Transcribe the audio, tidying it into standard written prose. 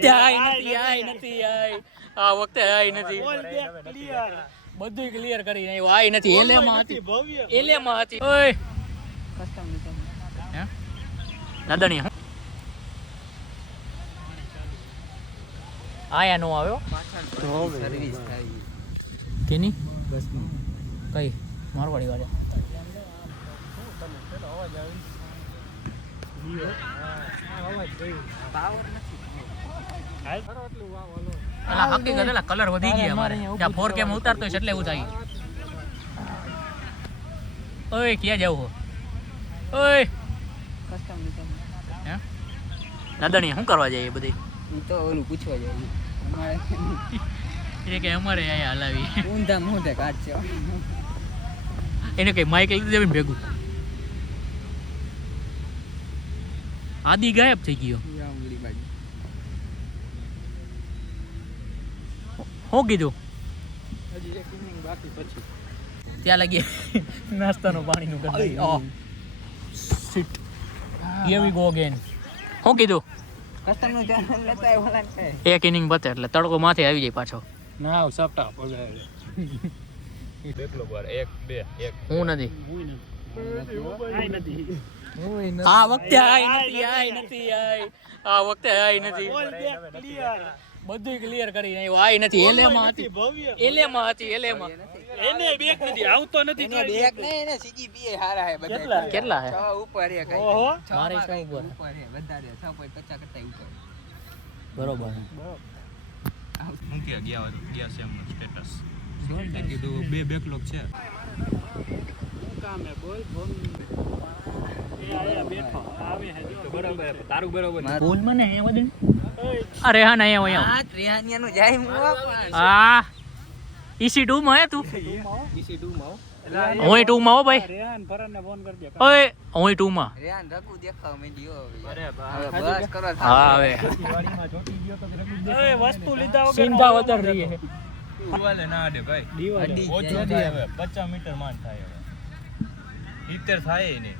વખતે આઈ નથી આ વખતે આઈ નથી બધું ક્લિયર કરી આવ્યો આઈ નથી એલેમાં હતી ઓય કસ્ટમ હે દાદાણી આયા નો આવ્યો સર્વિસ થાય કેની બસની કઈ મારવાડી વાળા કલર વધી ગયા અમારે ત્યાં 4K માં ઉતારતો હોય એટલે એવું થાય ઓય ક્યાં જાવ ઓય હે દાદાણી શું કરવા જાય એ બધી તો ઓલું પૂછવા જાય અમારે કે અમારે અહીંયા હલાવી ઊંધા મોઢે કાઢશે એને કઈ માઇક લઈ દેવીને ભેગું આદિ ગાયબ થઈ ગયો શું કીધું ત્યાં લાગી નાસ્તાનું પાણીનું કરી Here we go again. શું કીધું કસ્ટમનું ચેનલ લેતા આવ્યો છે એક ઇનિંગ પતે એટલે તડકો માથે આવી જાય પાછો ના સપટા પગાય બેકલો બાર 1 2 1 હું નથી આ વખતે આઈ નથી આ વખતે આઈ નથી બધું ક્લિયર કરી આવ્યો આઈ નથી એલેમાં હતી એને બેક નથી આવતો નથી તો બેક ને એને સીજીપીએ હારા હે બધા કેટલા હે 6 ઉપર હે કઈ ઓહો મારે 6 ઉપર હે વધારે 6.50 કરતા ઉપર બરોબર હું કે ગયા છે એમ સ્ટેટસ જોરદાર કીધું બે બેકલોગ છે હું કામ હે બોલ ફોન એ આયા બેઠો આવે હે જો બરાબર તારું બરાબર બોલ મને અહીંયા વધે આ રેહાન અહીંયા આ રેહાનિયા નું જાય મો આ EC2 માં હે તું EC2 માં હું 2 માં હો ભાઈ રેહાન ફરન ને ફોન કરી દે ઓય હું 2 માં રેહાન રકુ દેખાવ મે દિયો અરે બસ કરો હા હવે દિવાળીમાં જોટી ગયો તો રકુ ઓય વસ્તુ લીધા વગર સિંધા વધર રહી હે દિવાલે ના આડે ભાઈ દિવાલે ઓછો થાય હવે 50 મીટર માન થાય હવે 70 થાય ને